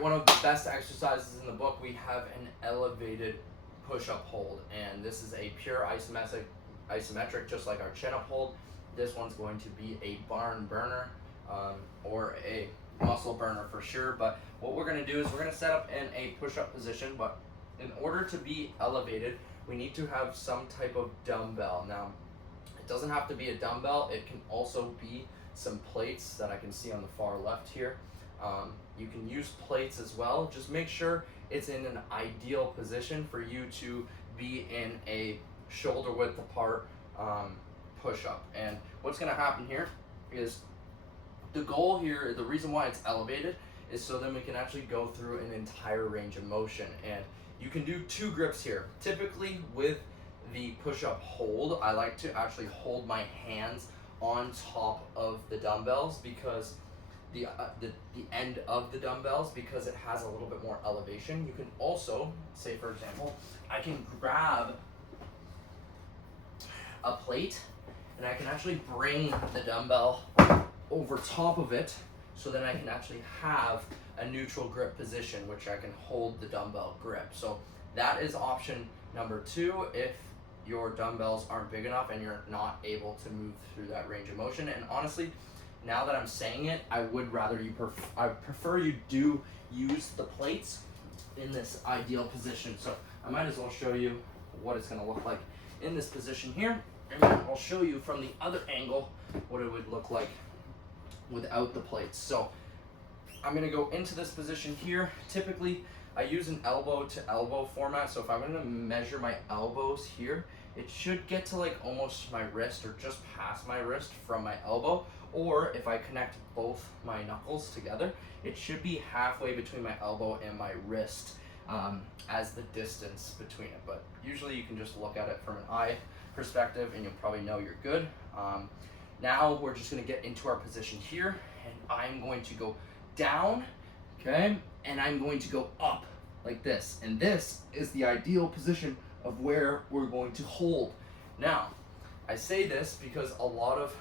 One of the best exercises in the book, we have an elevated push-up hold, and this is a pure isometric, just like our chin-up hold. This one's going to be a barn burner, or a muscle burner for sure. But what we're going to do is we're going to set up in a push-up position, but in order to be elevated, we need to have some type of dumbbell. Now, it doesn't have to be a dumbbell. It can also be some plates that I can see on the far left here. You can use plates as well. Just make sure it's in an ideal position for you to be in a shoulder width apart push-up. And what's going to happen here is the goal here, the reason why it's elevated is so then we can actually go through an entire range of motion. And you can do 2 grips here. Typically with the push-up hold, I like to actually hold my hands on top of the dumbbells, because the end of the dumbbells, because it has a little bit more elevation. You can also, say for example, I can grab a plate and I can actually bring the dumbbell over top of it, so then I can actually have a neutral grip position, which I can hold the dumbbell grip. So that is option number 2 if your dumbbells aren't big enough and you're not able to move through that range of motion. And honestly, now that I'm saying it, I would rather I prefer you do use the plates in this ideal position. So I might as well show you what it's going to look like in this position here, and then I'll show you from the other angle what it would look like without the plates. So I'm going to go into this position here. Typically I use an elbow to elbow format, so if I'm going to measure my elbows here, it should get to like almost my wrist or just past my wrist from my elbow. Or if I connect both my knuckles together, it should be halfway between my elbow and my wrist as the distance between it. But usually you can just look at it from an eye perspective and you'll probably know you're good. Now we're just going to get into our position here, and I'm going to go down, okay, and I'm going to go up like this. And this is the ideal position of where we're going to hold. Now, I say this because a lot of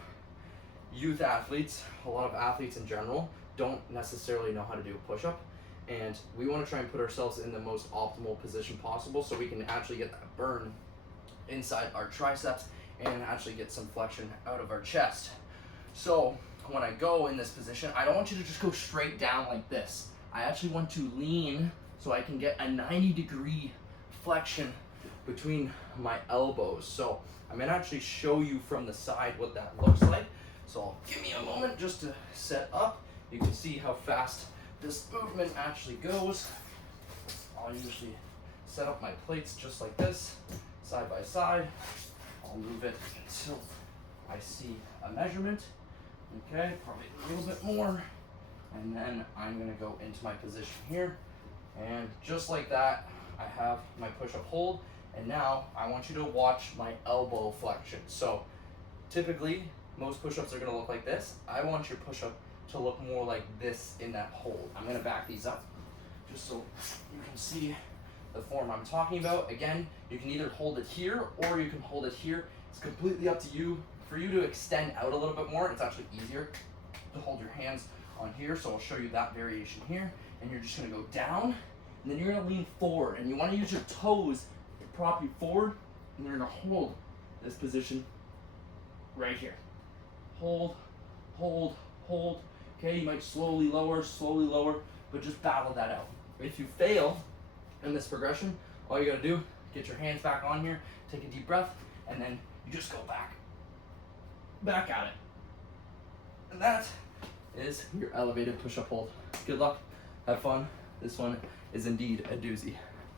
youth athletes, a lot of athletes in general, don't necessarily know how to do a push-up, and we want to try and put ourselves in the most optimal position possible so we can actually get that burn inside our triceps and actually get some flexion out of our chest. So when I go in this position, I don't want you to just go straight down like this. I actually want to lean so I can get a 90-degree flexion between my elbows. So I'm going to actually show you from the side what that looks like. So give me a moment just to set up. You can see how fast this movement actually goes. I'll usually set up my plates just like this, side by side. I'll move it until I see a measurement. Okay, probably a little bit more. And then I'm gonna go into my position here. And just like that, I have my push-up hold. And now I want you to watch my elbow flexion. So typically, most push-ups are gonna look like this. I want your push-up to look more like this in that hold. I'm gonna back these up just so you can see the form I'm talking about. Again, you can either hold it here or you can hold it here. It's completely up to you. For you to extend out a little bit more, it's actually easier to hold your hands on here. So I'll show you that variation here. And you're just gonna go down, and then you're gonna lean forward. And you wanna use your toes to prop you forward, and you're gonna hold this position right here. Hold, hold, hold. Okay, you might slowly lower, but just battle that out. If you fail in this progression, all you gotta do, get your hands back on here, take a deep breath, and then you just go back at it. And that is your elevated push-up hold. Good luck, have fun. This one is indeed a doozy.